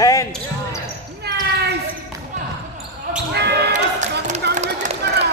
Ten. Nice! Nice! Bagong-bagong na dyan para!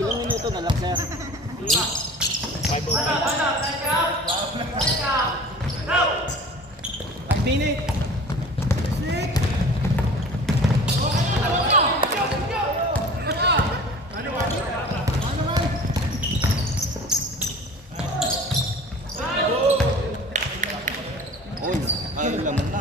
Ilang minuto na lang, sir? 5 minutes. Uy, ayaw naman na.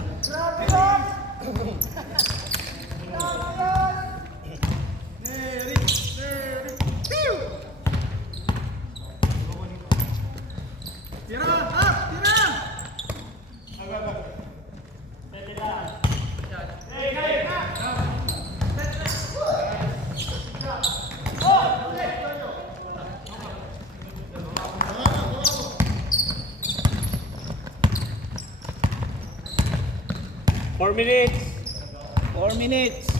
Four minutes. 4 minutes.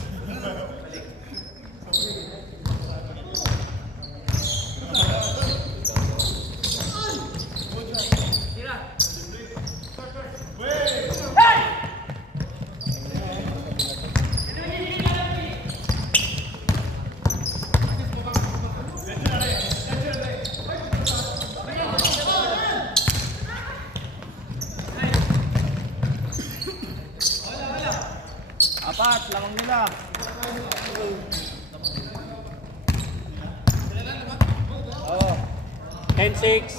10-6.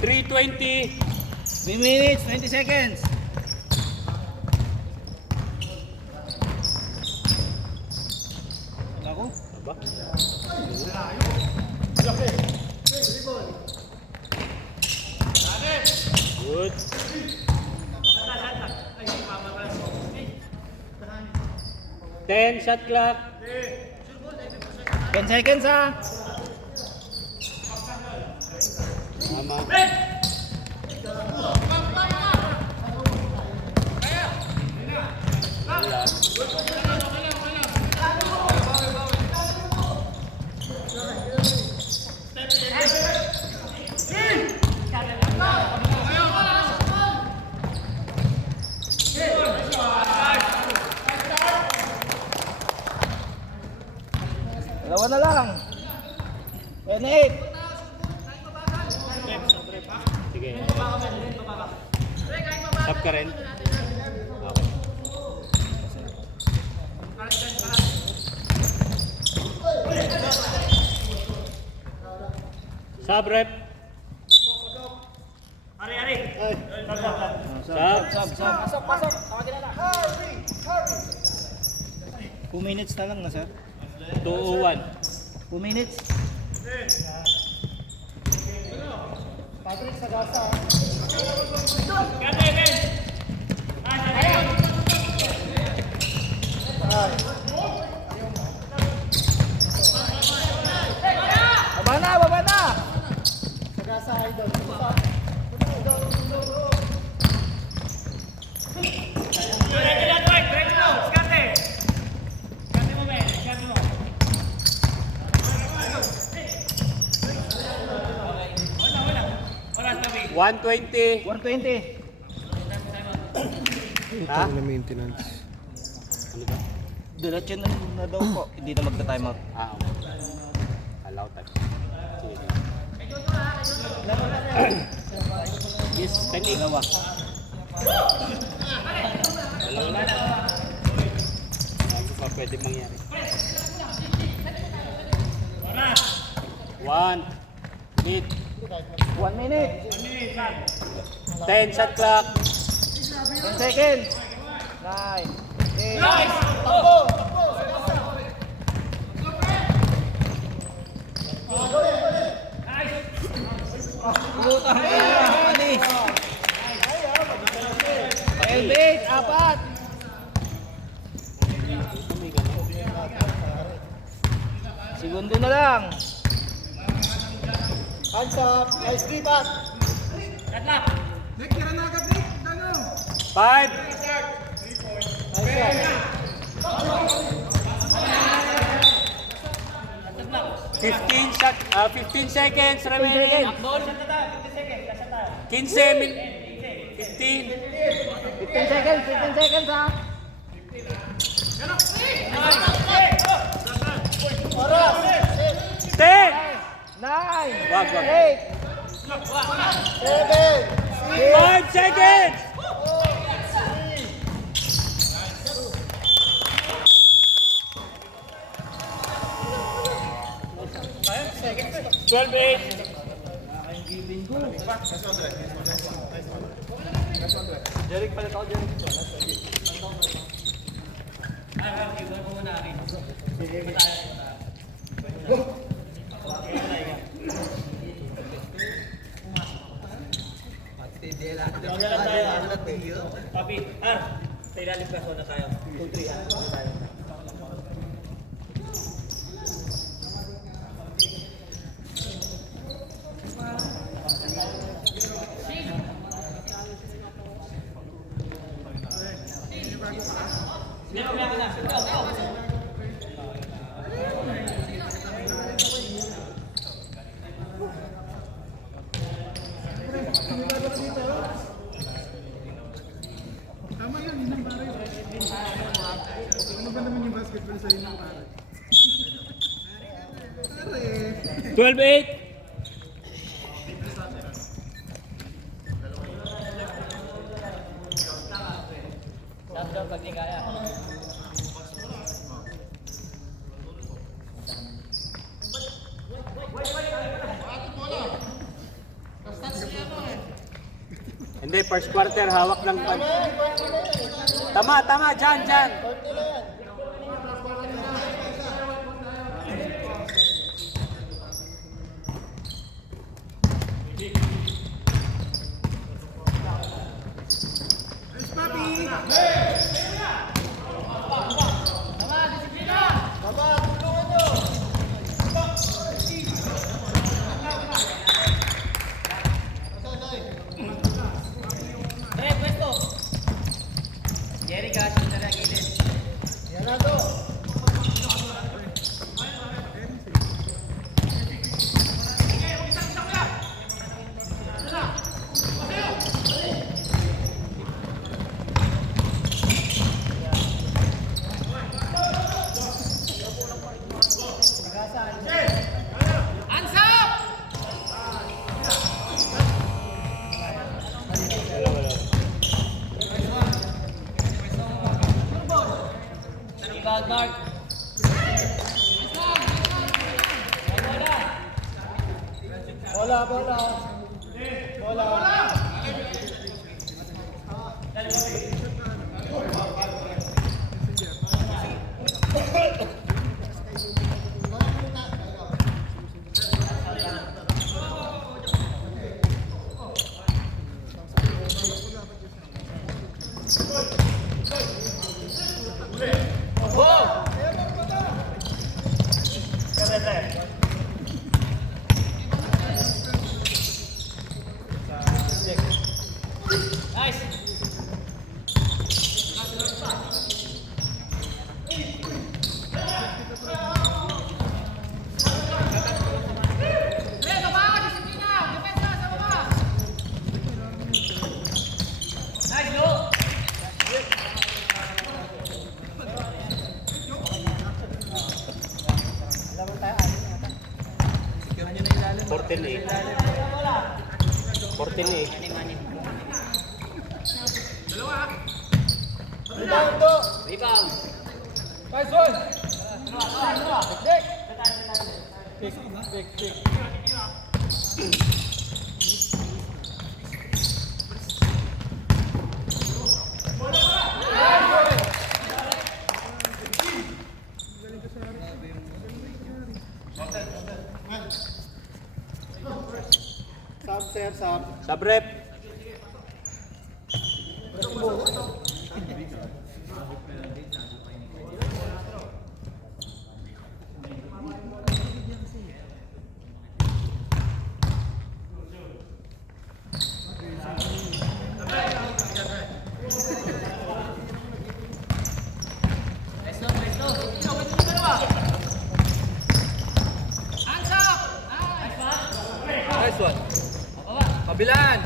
$3.20. 3 minutes, 20 seconds. Ako? Aba? Good. 10 shot clock. 10 seconds ha. Tama. Wala. Dalawa na lang. 28. Sige. Stop ka rin. Okay. Sub rep. Sub. Pasok. 2 minutes na lang na sir. 201. 2 minutes. Patrick Sagasa. Baba na. Sagasa idol. $120. 120. Ha? na maintenance. Ano ba? Diretso na daw po. Hindi na magta-time out. Okay. Allow time. Sige. Yes, 10-8. Dalawa. Wala. Ano pa pwede mangyari? 1. Meet. 1 minute. 10 shot clock. 10 seconds. 9. 8. Putang ina, anis. Elbit, 4. Segundo na lang. Hands up. Nice keep up. Nick, tira na agad, Nick. Ano? 5. Nice shot. 15 seconds remaining. 15 min. 15. 15 seconds, 15 seconds ha. Oras. 10. 9. Wag. 8. 7. 5 seconds. 12-8. Papi, sa ilalim ka na tayo. 2-3, Tama yan, yun ang pare. Ano ba naman yung basketball sa inyo, pare? Pare. 12-8. Tapos daw pag di kaya. Hindi, first quarter, hawak ng pan. Tama, tama, dyan, dyan. Nice, Papi! Tre, pwesto. Jerry ka, siya na gilid. Rebound, Mark. Nice. Nice, go. 14-8. 14-8. Rebound. Nice one. Sub, sir, sub. Sabrep. Presto, presto. Nice one. Kabilaan.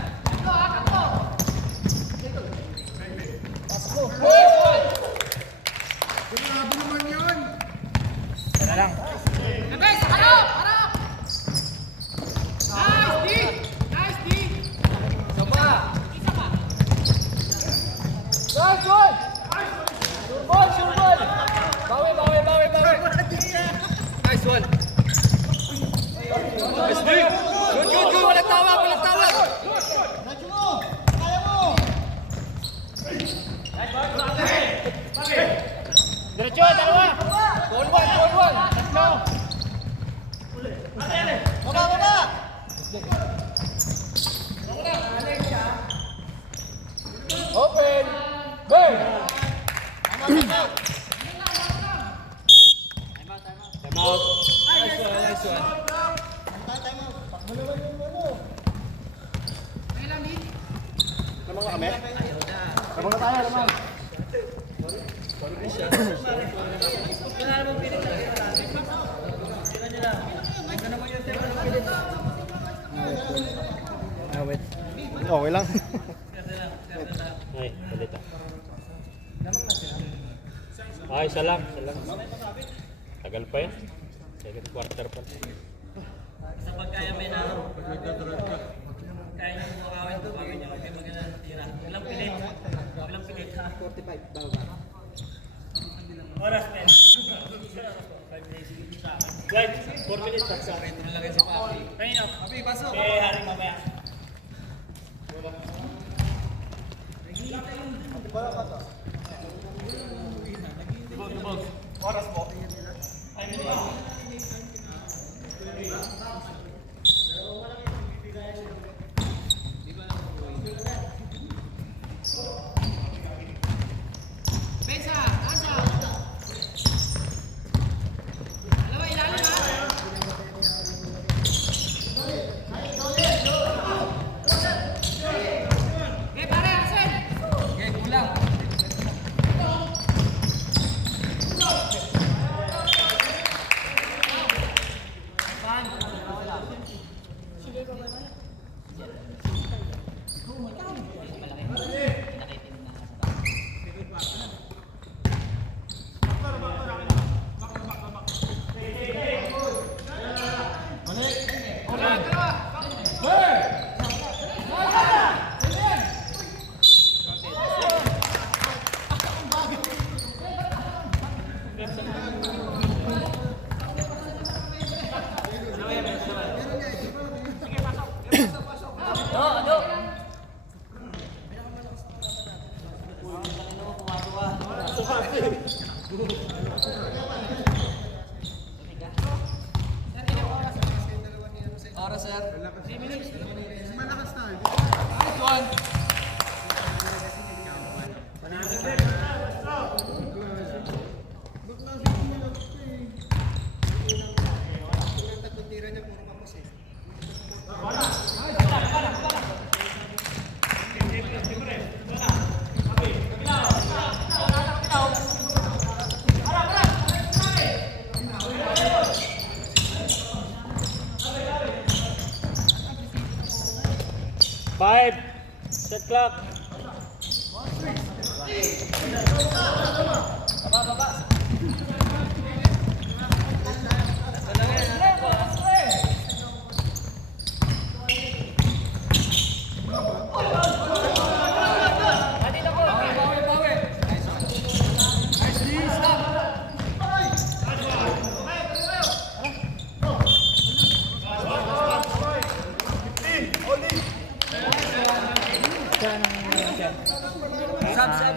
Grabe naman yun! Yan na lang. Isa pa. Nice one. Sure ball. Bawi, bawi, bawi, bawi. Nice one. Nice dig. Good, good, good. Walang tawag, walang tawag. Diretso, dalawa. Ball one, ball one. Tatlo. Baba, baba. Open. Bang. Time out. Nice one, nice one. Lamang na kami? Lamang na tayo, lamang. Awit. Okay lang. Ay, balita. Ay, isa lang, isa lang. Tagal pa yan. Second quarter pa. Sa pagkaya may na. Kaya niyo makawin to, bago niyo kayo maganda tira. Ilang pilit. Ilang pilit ha. Oras, men. 5 minutes. Right, 4 minutes. Kanina. Eh, Harry, mamaya. Dubog. Oras po. 5 minutes. Malakas tayo. Five. Set clock.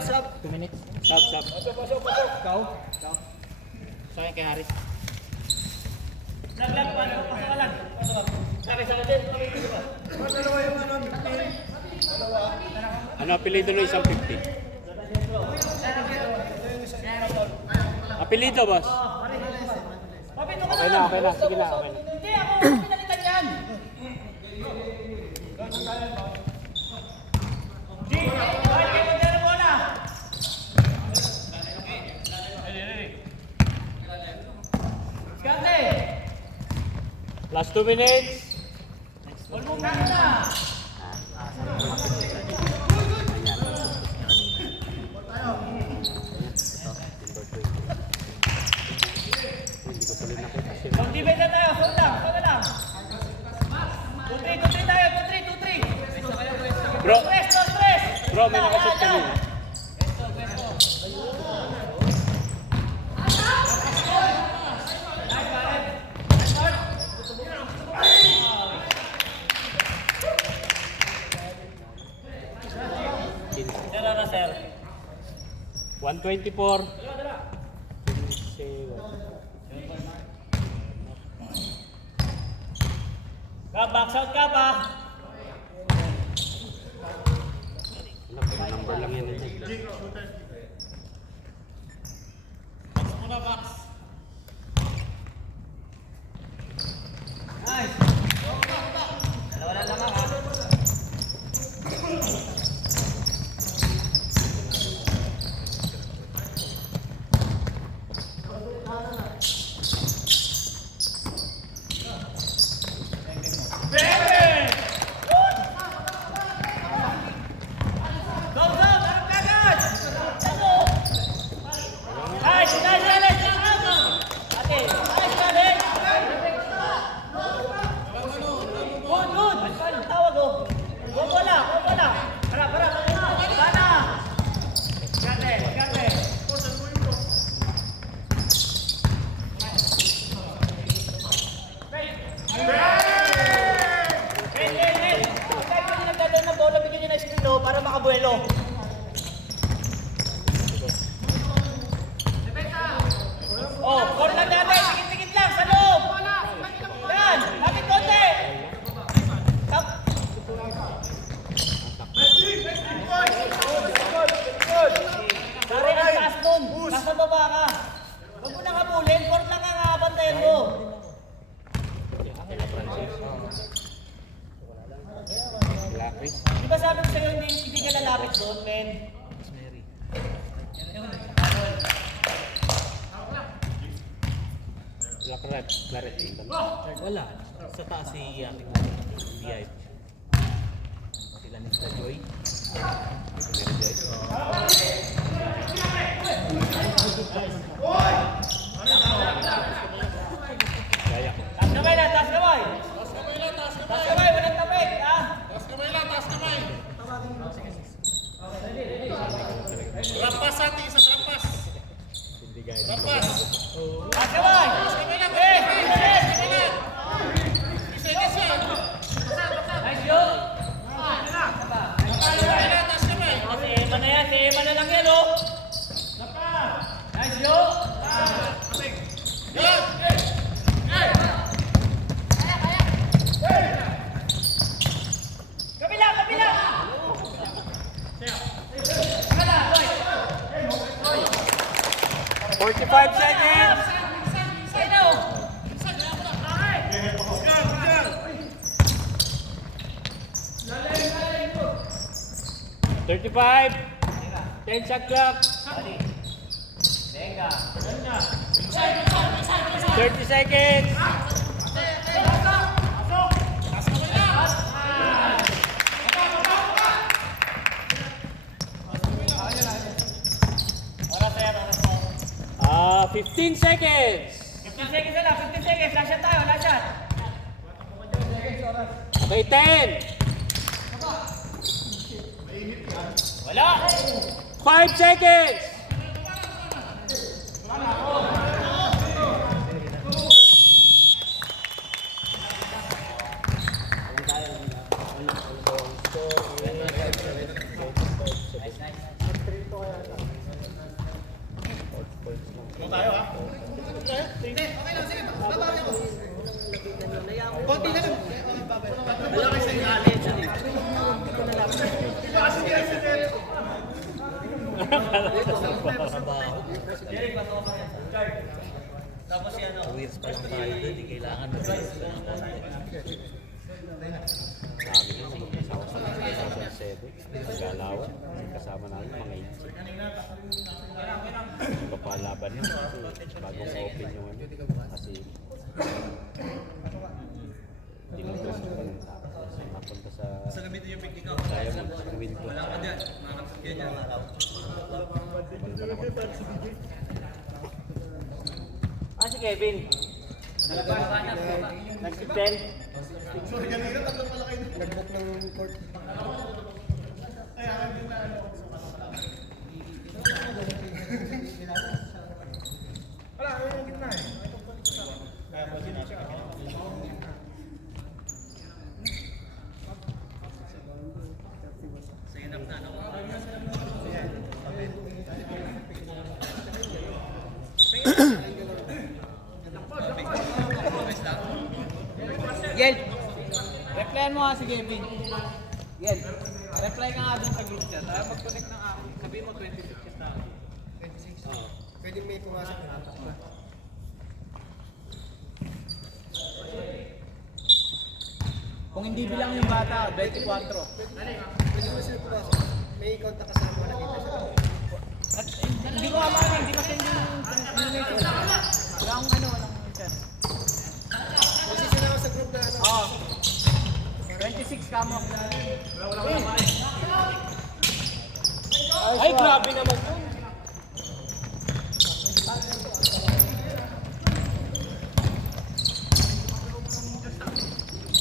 Sub. 2 minutes. Sub. Sa akin kay Haris. Lag, paano? Pasalan. Sabi din. Ano apelido ng isang 50? Apelido, boss? Okay na. Sige na. Okay na. Hindi, ako pinalitan yan. G, bakit kayo magdala muna? Skante! Last 2 minutes. Ulmong na! Mag-debate na tayo, hold lang. 2-3 tayo, 2-3. Bro, Stress! bro, may nakasit kanina. Dala na, sir. 124. Box out ka pa. Number lang yan. Nice. Dalawa na lang ha. Nice, Alex! buwelo. Oh, core lang natin. Tikit-tikit lang sa loob. Yan, lapit konti. Tap. Dari ang taas nun. Nasa baba ka. Huwag mo nang habulin. Core lang ang abantayan mo. Di ba sabi ko sa'yo hindi ka lalapit doon, men? Wala. Sa taas si ating VIP. Sila ni Joy. Taas kamay lang, taas kamay. Taas kamay, walang tapik, ha? Rampas ate, isang rampas. Rampas. Taas kamay. Eh, eh. Seconds yan. Nice job. Taas kamay. Si Emma na yan, si Emma na lang yan, oh. Nice job. Yan. Kabila, kabila. 45 seconds. Sino? 35. 10 shot clock. 30 seconds. Oras na yan, oras mo. 15 seconds. 15 seconds na lang, 15 seconds. Last shot tayo, last shot. Okay, 10. Wala. 5 seconds. Tapos yan, oh. Wheels pa lang tayo doon. Di kailangan mag-wheels pa lang tayo. Sabi ko, kasama sa 2007. Galawan. Kasama namin mga 80. Papalaban na. Bagong open yung ano. Kasi tinutras ko pa ng tao. Napunta sa Diamond, sa Winco. Malban ako. Si Kevin. Next 10. Nag-book ng court. Wala, yung gitna eh. Gel, replyan mo nga si Kevin. Gel, reply ka nga dun sa group chat. Para mag-connect ng ako. Sabihin mo 26 chat na ako. 26? Pwede may pumasok na. Kung hindi bilang yung bata, 24. Pwede mo sila pumasok. May contact kasama ko nakita siya. At hindi ko alam, hindi kasi yung information. Wala akong ano, walang chat. Kasi sila ako sa group na ano. Oo. 26 kamo. Ay, grabe naman yun.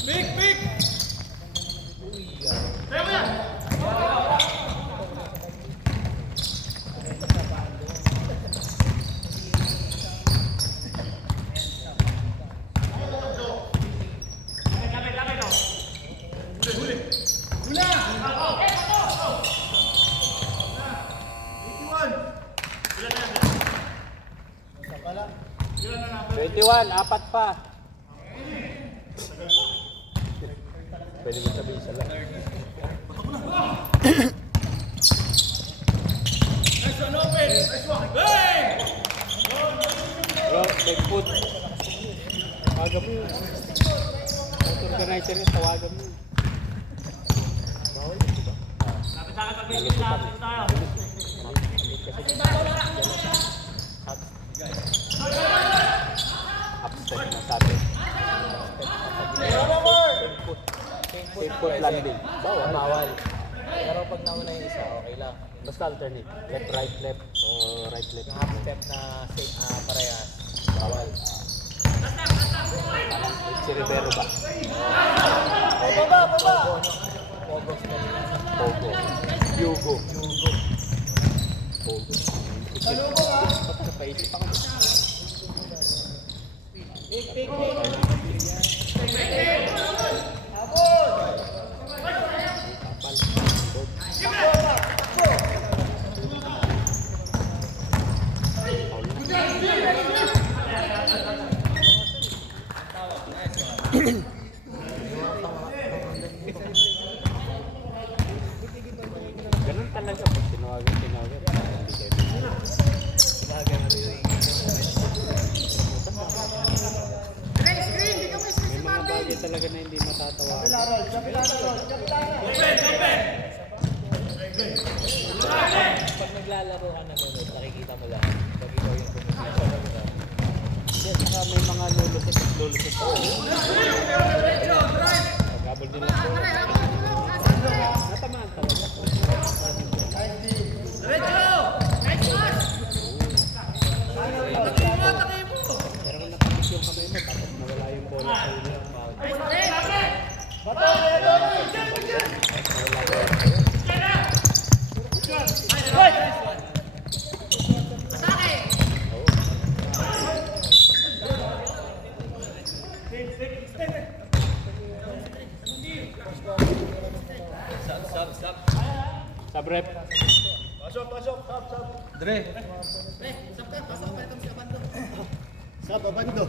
Big, big! bawal, 4 pa. Pwede mo sabihin isa lang. Bro, back foot. Tawagan mo yun. Out organizer yun, tawagan mo yun. Upset na sabi. Safe foot lang din. Bawal. Pero pag nauna yung isa, okay lang. Basta alternate. Left, right, left. Right, left. Yung half step na parehas, bawal. Si Rivero ba? Pogo step. Pogo. Yugo. Pogo. Papaisip ako. Ganun talaga pag tinawagan. May mga bagay talaga na hindi matatawa. Pag naglalaro ka na nun, nakikita mo lang. Pag ikaw yung pumunta. Yes, saka may mga lulusot. Pagkabal nila po. Natamaan talaga. Pero kung nakapit yung kamay mo, tapos nawala yung bola sa inyo. Sabrep. Dre. Sab, abando.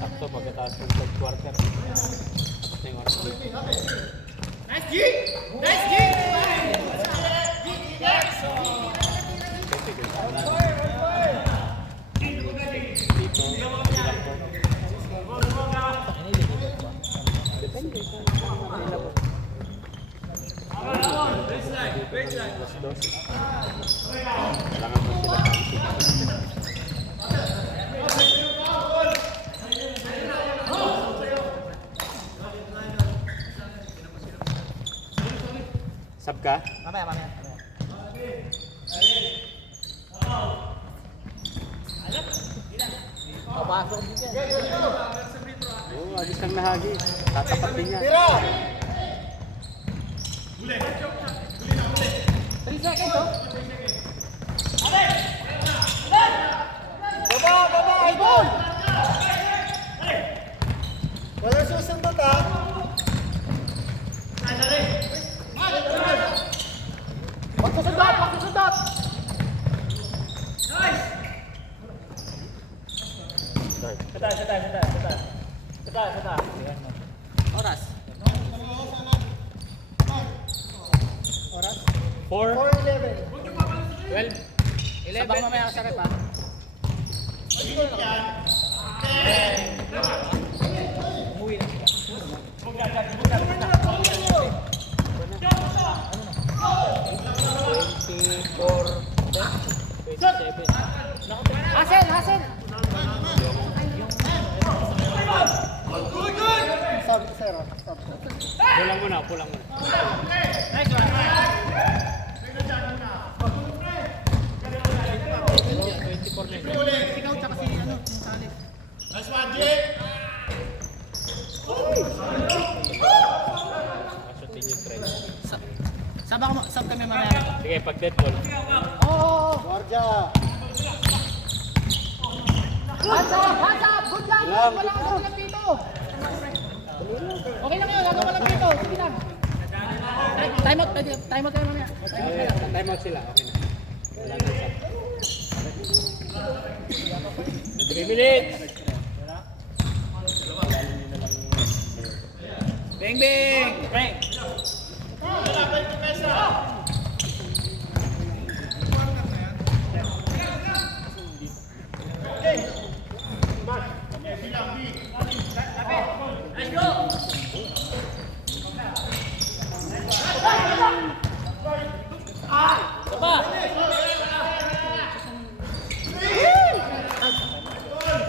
Sakto pagkataas ng third quarter. Tapos na yung oras. Depende kung kanila po. Alas 12. Kailangan mo sila sab ka? Mamaya. Papasok din yan. Oo, alis ng nahagi. Tatapat din niya. 3 seconds, oh. Baba, idol! Wala susundot ha. Pagsusundot! Oras. 4. 11. Sabang mamaya sa rep, ha? Hasen! Sab, sir. Sab. Pulang muna. Ikaw tsaka si ano, yung Salif. Kasutin yung trend. Sab kami mamaya. Sige, pag dead ball. Guardia. Hands up! Good luck! Lang. Wala kang dito! Okay lang yun, gagawa lang dito. Sige lang. Time out tayo mamaya. Time out sila. Okay na. Wala na isa. 3 minutes! Bing bing! Frank.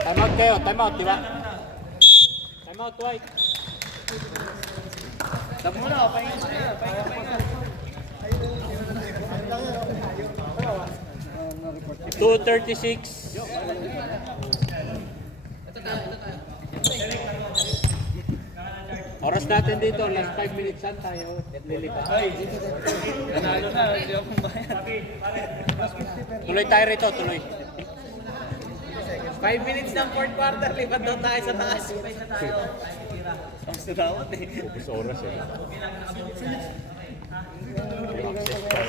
Time out kayo. Time out, di ba? Time out, White. Tapos mo na, pahinga muna. Pahinga. 2:36. Oras natin dito, last 5 minutes lang tayo. Lilipat. Nanalo na, hindi ako kumbayan. Tuloy tayo rito, tuloy. 5 minutes ng fourth quarter, lipat daw tayo sa taas. Ang surawat eh. Sa oras eh. Yung access pa,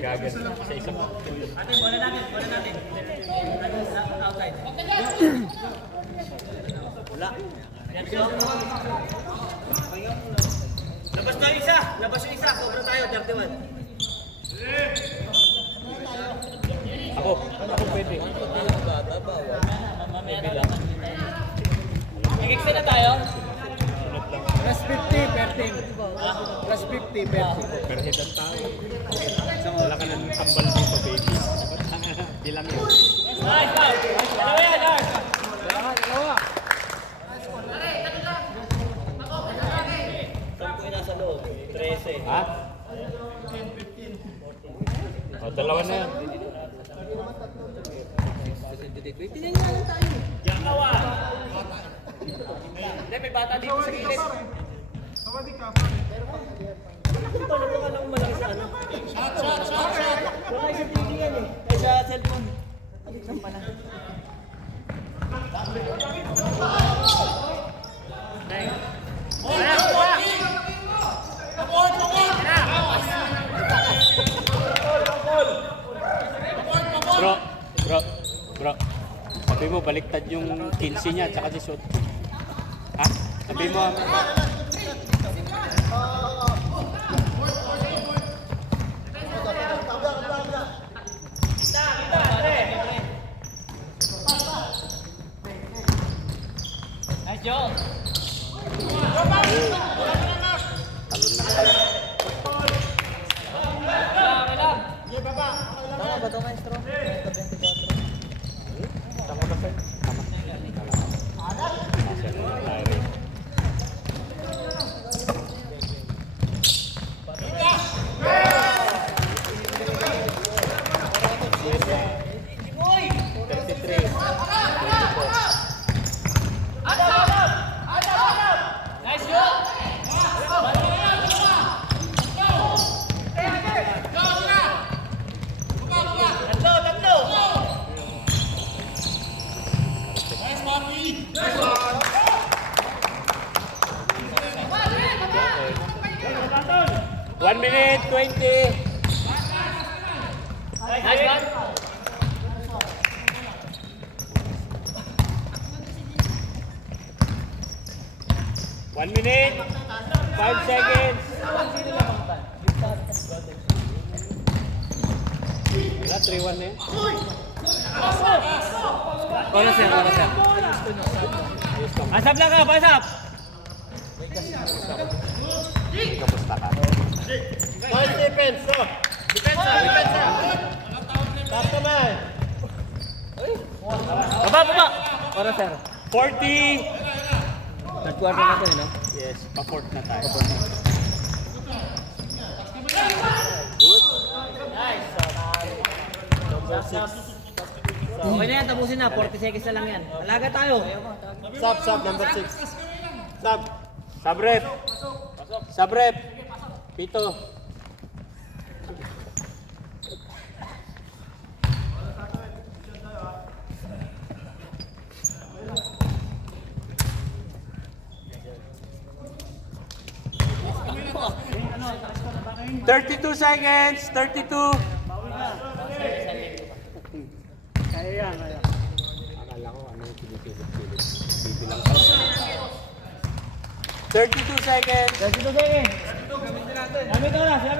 gagad sa isang Ate, bola natin. Outside. Wala. Labas tayo isa. Labas yung isa. Sobra tayo. 31. Ako pwede. Nag-extend na tayo. Plus 50 per team. Plus 50 per team. Pero hidan tayo. Wala ka ng tambal dito, baby. Bilang yun. Nice, foul. Dalawa yan, Lars. Sampo yung nasa loob. 13. Ha? O, dalawa na yan. Tingnan nga lang tayo. Yakawa. Hindi, may bata dito sa gilid. Sawadi ka. Paano ka lang malaki sa ano? Wala sa TV yan eh. Ay sa cellphone. Alit lang pala. Bro. Sabi mo, baliktad yung 15 niya, tsaka 18. Ha? Sabi mo, Nice job. Tama ba ito maestro? tama na sir. Tama. Nice job. Tatlo. 1 minute, 20. Nice one. One minute, 5 seconds. Wala, 3-1 na yun. Oras yan. Pasap lang ka, pasap. Kamusta ka? Baba. Oras sir. 40. Third quarter na ito eh, no? Yes, pa-4 na tayo. Okay na yan, tapusin na. 40 seconds na lang yan. Alaga tayo. Sub, number 6. Subrep. Subrep. Pito. 32 seconds. 32. Kaya yan, kaya. Akala ko ano yung pinipilit-pilit. Bibilang ka. 32 seconds. 32 seconds. Gamit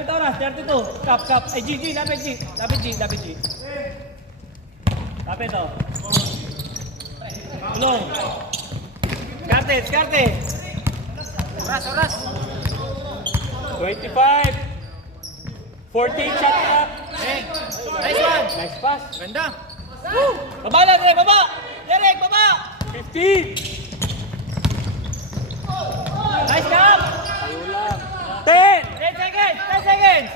oras. 32. Kap. Ay, G. Lapit G. Lapit, oh. Tulong. Skarte. Oras. 25. 14 shot up. Nice one. Nice pass. Ganda. Baba lang, Derek, baba. Derek, baba. 15. Nice job. Ayaw lang. 10. 10 seconds. 5 seconds.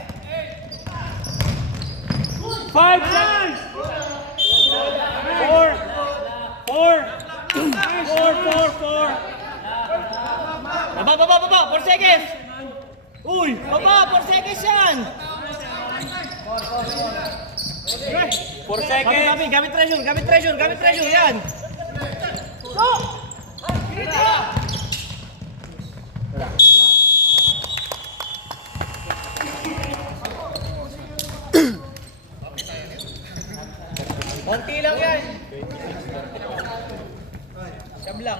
4. Baba. 4 seconds. Uy, baba. 4 seconds yan. 4 seconds. Gamit treasure. Yan. Konti lang yan.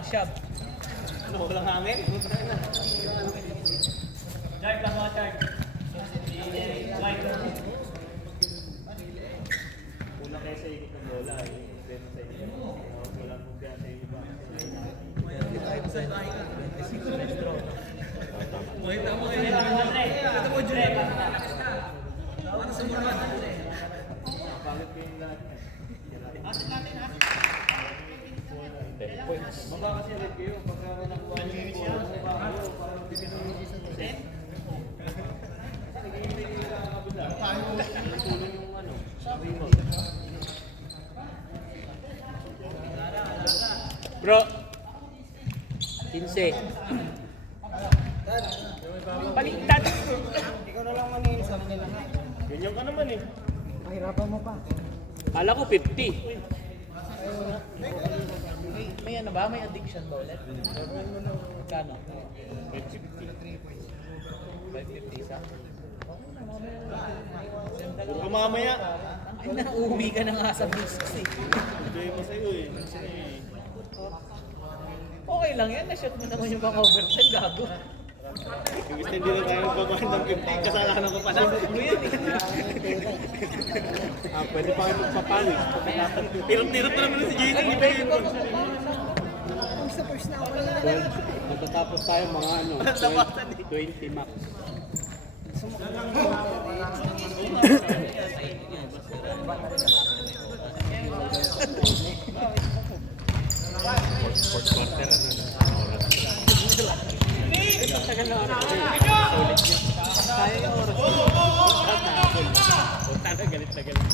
Siyab. Ano, walang hangin? Drive lang mga charge. Kulang kayo sa ikot ng bola. Walang mugya sa iba. Bro. 15. Baliktad. Ikaw na lang maningin sa kanila. Ganyan ka naman eh. Mahirapan mo pa. Kala ko 50. May ano ba? May addiction ba ulit? Kano? 550 isa? Puro mamaya. Ay, nauuwi ka na nga sa business eh. Enjoy mo sa'yo eh. Okay lang yan, na-shot mo naman yung mga overtime, gago. Yung gusto hindi na tayo magbabahan ng 50. Kasalanan ko pala. Pwede pa kayo magpapanis. Tirot-tirot na naman si Jason. Di ba yun? Magtatapos tayo mga ano, 20 max. Fourth quarter tagal na oras. Solid niya. Kaya yung oras. Punta na galit na galit.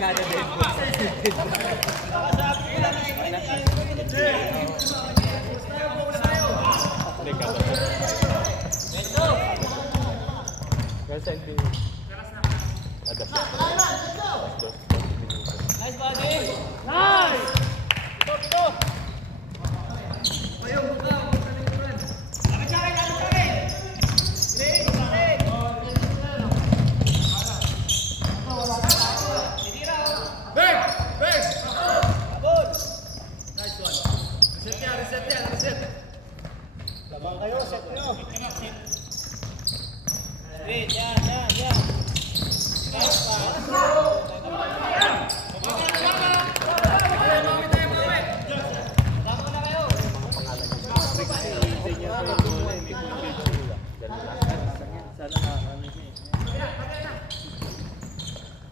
Kada din po. Kasi hindi adapt. Nice, buddy! Nice! Ito!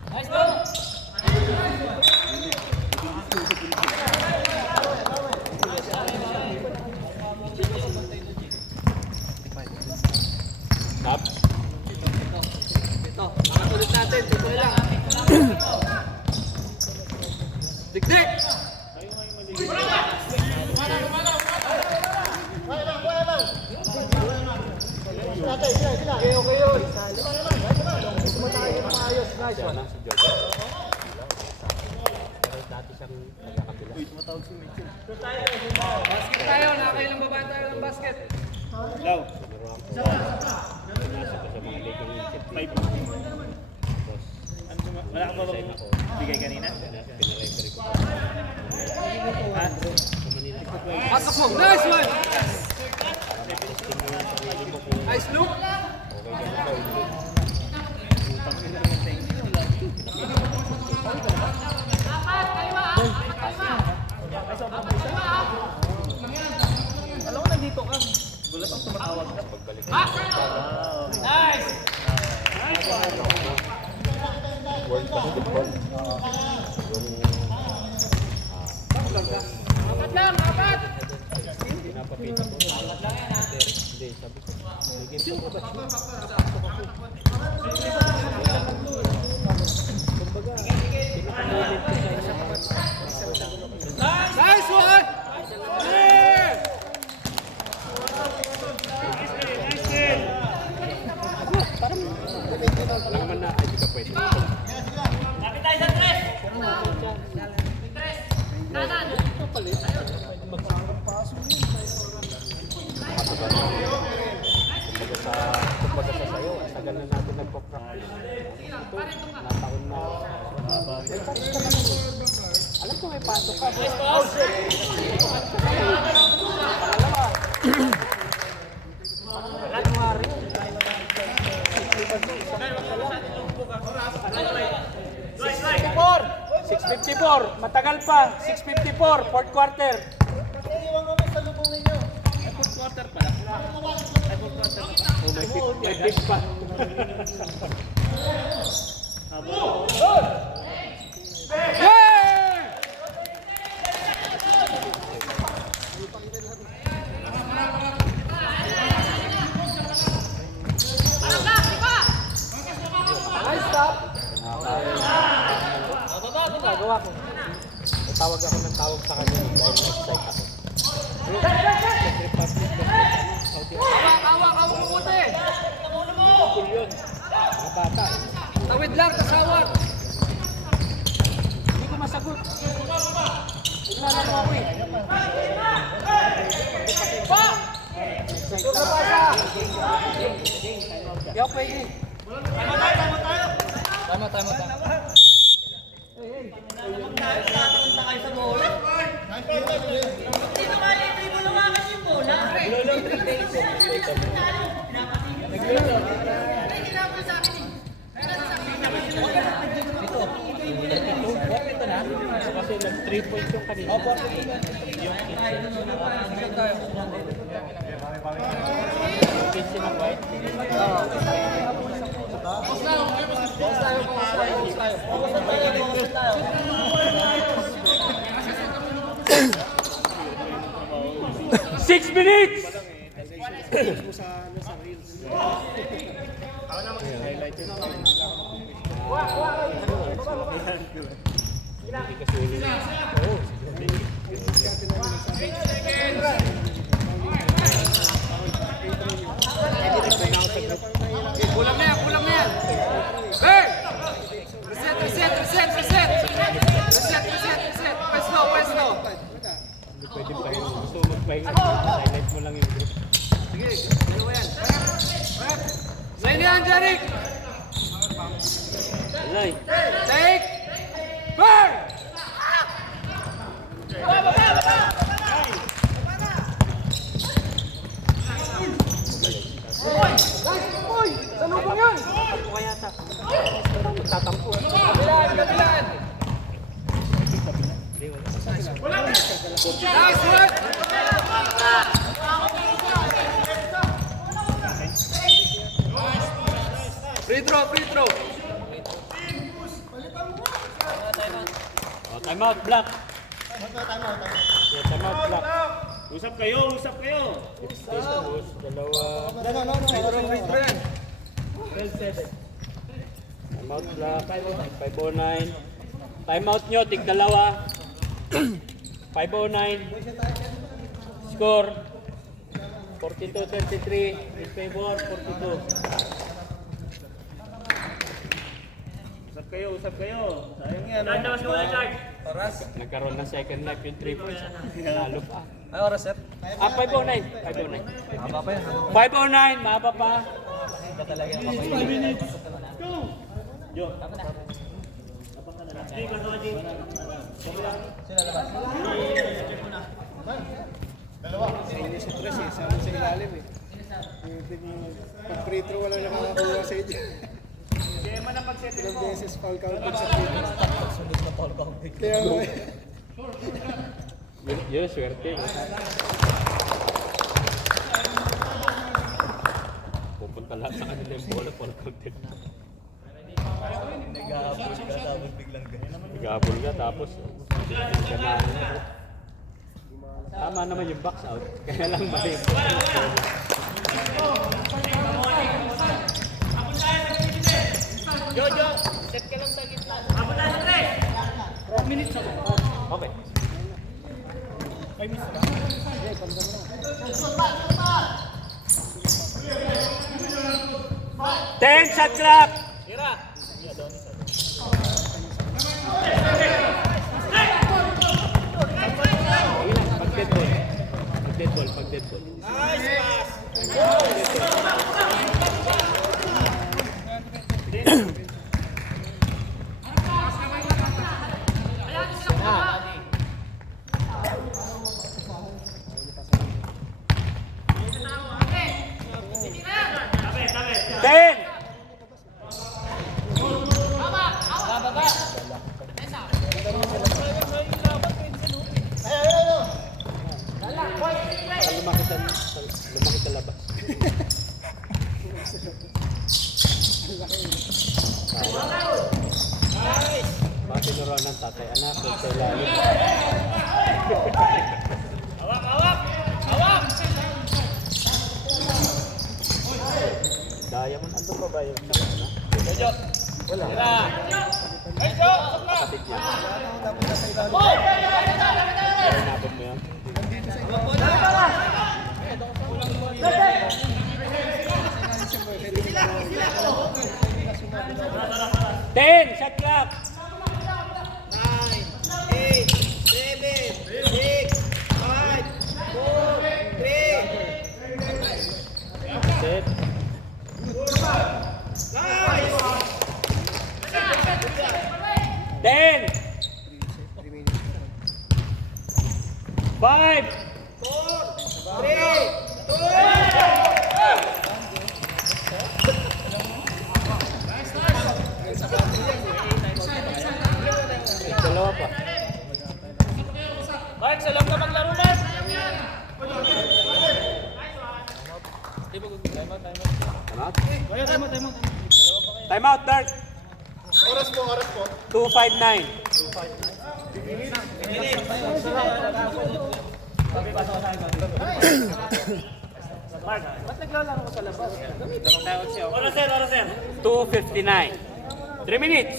Nice go! Up. Ito, makatulit natin. Dito lang. Dikdik! Okay yun. Gusto mo tayo ng maayos. Nice one. Si Jordan. Pero dati siyang nagkakabila. Basket tayo, nakakailang baba tayo ng basket. Daw. Tinuruan ko. Pinasa ko sa mga legal initiative. Tapos, Wala ka ba resign ako. bigay kanina? Pinareferi ko. Ha? Sa Manila. Pasok mo! Nice one! Nice look! Okay ka na daw. Alam ko nandito ka. Gulat ang tumatawag ka. Pagbalik Nice! World Basketball. Yung pinapakita ko. Hindi, sabi ko. May game pa ba? Kumbaga, pinakamulit ko sa inyo. Nice one! Yeah! Wala naman na, ay di ka pwede. Lapit tayo sa tres! Kumbaga sa sayo, tagal na natin nagpo-practice. Ito, nataon na. Alam ko may pasok ka. Nice! 6:54, matagal pa. 6:54, fourth quarter. Fourth quarter pala. Ay, fourth quarter. Oh, may pick pa. Yeah! Nice stop! Nagawa ko. Tawag ako ng tawag sa kanya dahil nag-excite ako. Republic Saudi Hawak mo puti! School yun. Mga bata. Tawid lang, kasawat! Hindi ko masagot. Naglalaro ako eh. Ito ka pasa! Hindi ako pwede. Tama. Kasi nag-3 points yung kanina. Opo. Yung kitchen ng white. Six minutes! Kulang na yan! Hey! Reset! Pwesto! Hindi pwede pa yun. Gusto mo magpahinga. Highlight mo lang yung group. Sige, dalawa yan. Sa'yo yan, Jeric! Alay. Take! Burn! Uy! Salubong yan! Tatampo ka yata. Tatampo. Kabilaan! Nice one! Free throw! Oh, time out, Black. Yeah, time out, Black. Usap kayo! Push, dalawa. Time out, Black. 509. Time out nyo, tig dalawa. 509. Score. 42-33. In favor, 42. Usap kayo! Sayang yan. Nagkamas ko na, Chard! Nagkaroon ng second life yung 3 points. Nalo pa. Ay, oras, sir. Ah, 509. 509. Haba pa yan. 509, mahaba pa. Haba talaga yan. 5 minutes. Sila labas. Sa inyo si Tres eh, sa amin sa ilalim eh. Pag free throw wala nakakakuha sa inyo. Ilang beses foul counted sa free throw. Sunod na Paul Counting. Kaya nga Yun, swerte. Pupunta lahat sa kanila yung bola, Paul Content. Nag-aabol ka tapos biglang ganyan. Nag-aabol ka, tapos ganahan na. Tama naman yung box out, kaya lang mali. Jojo, set ka lang sa gitna. Okay. 10 shot clock! Tira. Pag dead ball. Pag dead ball, pag dead ball. Nice pass. Ten! Lumaki sa labas. Bakit tinuruan ng tatay? Anak, huwag sa ilalim. Hawak, hawak. Hawak. Diamond, andun ba ba yung Jojo. Wala. Tira. Let's go. Kapatid niya. Oh! Pero nabot mo yan. Ten! Shot clock! 9, 8, 7, 6, 5, 4, 3. Set. Nice! 10! 5! 3, 2. Dalawa pa. Mark, sa loob ka maglaro na. Time out? Time out, Dark. oras po. 259. Oras sir. 259. 3 minutes.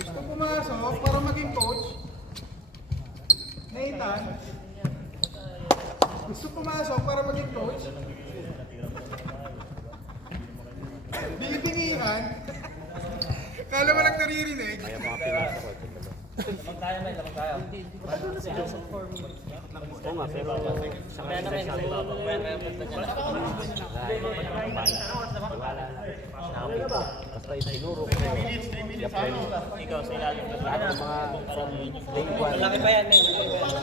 Gusto pumasok para maging coach. Nathan. Gusto pumasok para maging coach. Binibingihan. Kala mo lang naririnig. Kaya mga pinasa ko. Oo nga, pero sa kanya naman sa baba. Wala lang. Basta itinuro ko. Ikaw sa ilalim. Lahat ng mga from day one. Malaki pa yan, men. Lahat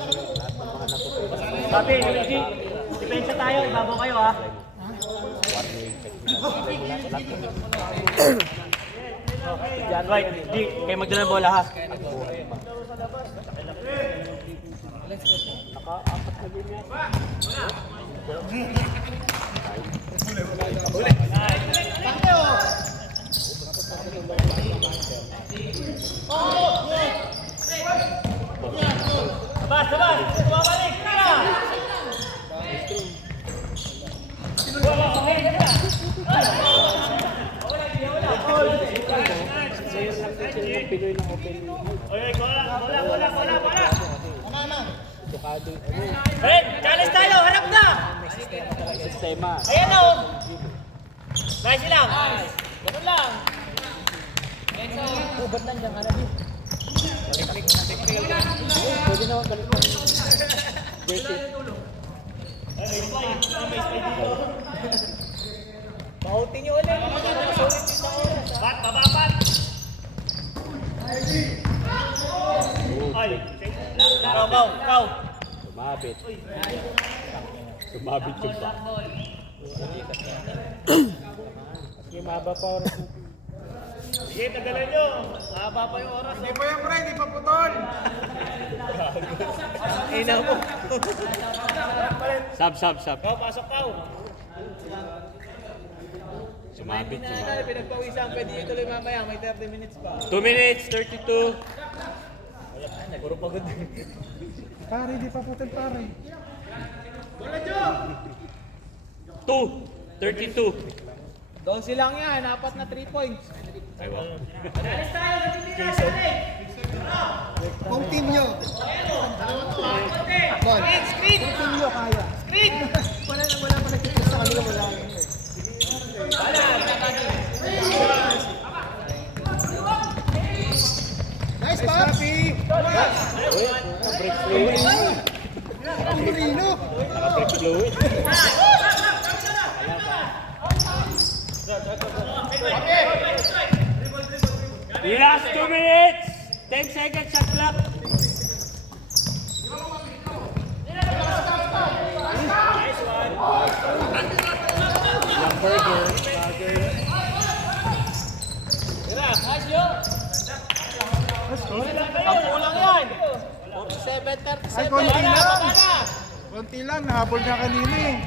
ng mga natutunan. Sabi, Luigi, depensa tayo, ibabaw kayo ha. Right, G, kayo magdala ng bola ha. Naka-apat na game yan. Sabas, bumabalik, tira! Pinoy ng open. Oy, bola! Dukado. Fred, challenge tayo, harap na! Sistema. Ayan na oh! Nice lang. Ganun lang. Ba't nandiyan ka na din? Pwede naman balik pa. Jersey. May spy dito. Pautin nyo ulit. Masulit yung sa oras. Bat, bababat. Ay. Kau. Sumabit. Sumabit yung ba? Kasi mahaba pa oras mo. Sige, tagalan nyo. Haba pa yung oras. Hindi pa yan, pre. Hindi pa putol. Ina mo. Sab. Kau, pasok kau. Sumabit. Pinagpawisan, pwede nyo tuloy mamaya, may 30 minutes pa. 2 minutes, 32. Puro pagod. Pare, hindi pa putol, pare. 32. Doon silang yan, apat na 3 points. Aywa. Kung team nyo. Screen. Team nyo kaya. Screen. Wala pa nagtitest sa kanila. Wala. Nice pass! Break fluid. Marino! Break fluid. Last 2 minutes. 10 seconds shot clock. Sampu lang yan. 47-37. Ay, konti lang. Konti lang. Nahabol na kanina eh.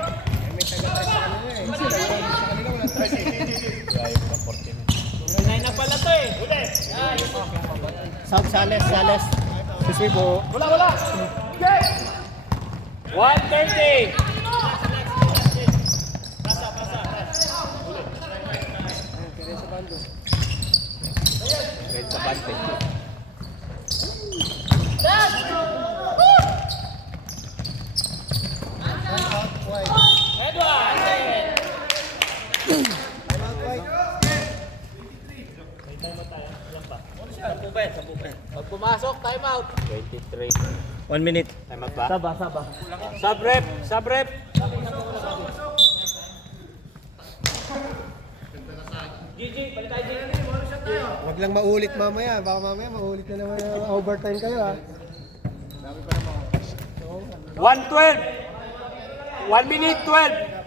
May taga-try sa kanila eh. Kasi nagawin sa kanila. Walang try. Nay na pala to eh. Uli. Sales. Excuse me po. Wala. 130. Red sa bante. Pag pumasok, time out. 23. 1 minute. Time out ba? Saba. Sub rep. Huwag lang maulit mamaya. Baka mamaya maulit na naman yung overtime kayo ha. 112. 1 minute 12.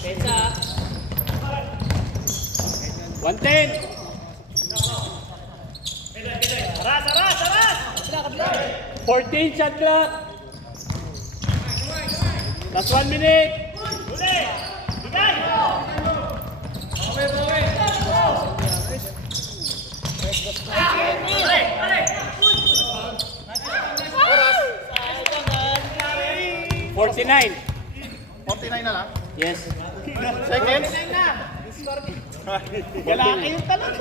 Pensa. 110. Saras. 14 shot clock. Last 1 minute. Uli. Bigay. Pare. 49. 49 na lang. Yes. Seconds? Galaki yung talon.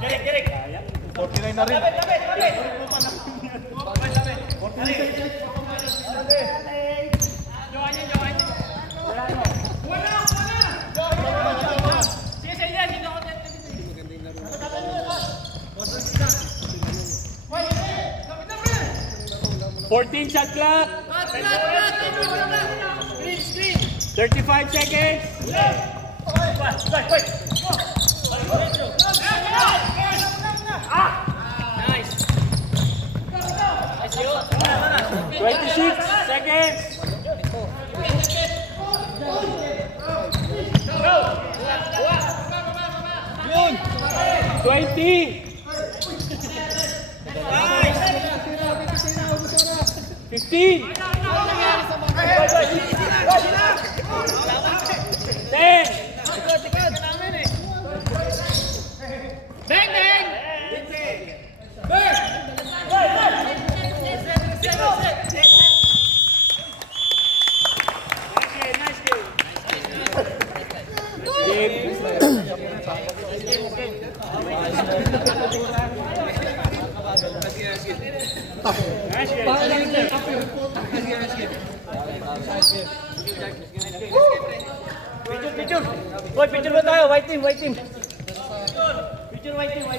Direk. 49 na rin. Lapit. Sige, sa inyo. Dito ako. 14 shot clock. Screen. 35 seconds. Wait. Nice. 26 seconds. Yun. 20. 15. 10. Bang! Nice game. Picture. Boy, picture ba tayo? White team. Picture white team.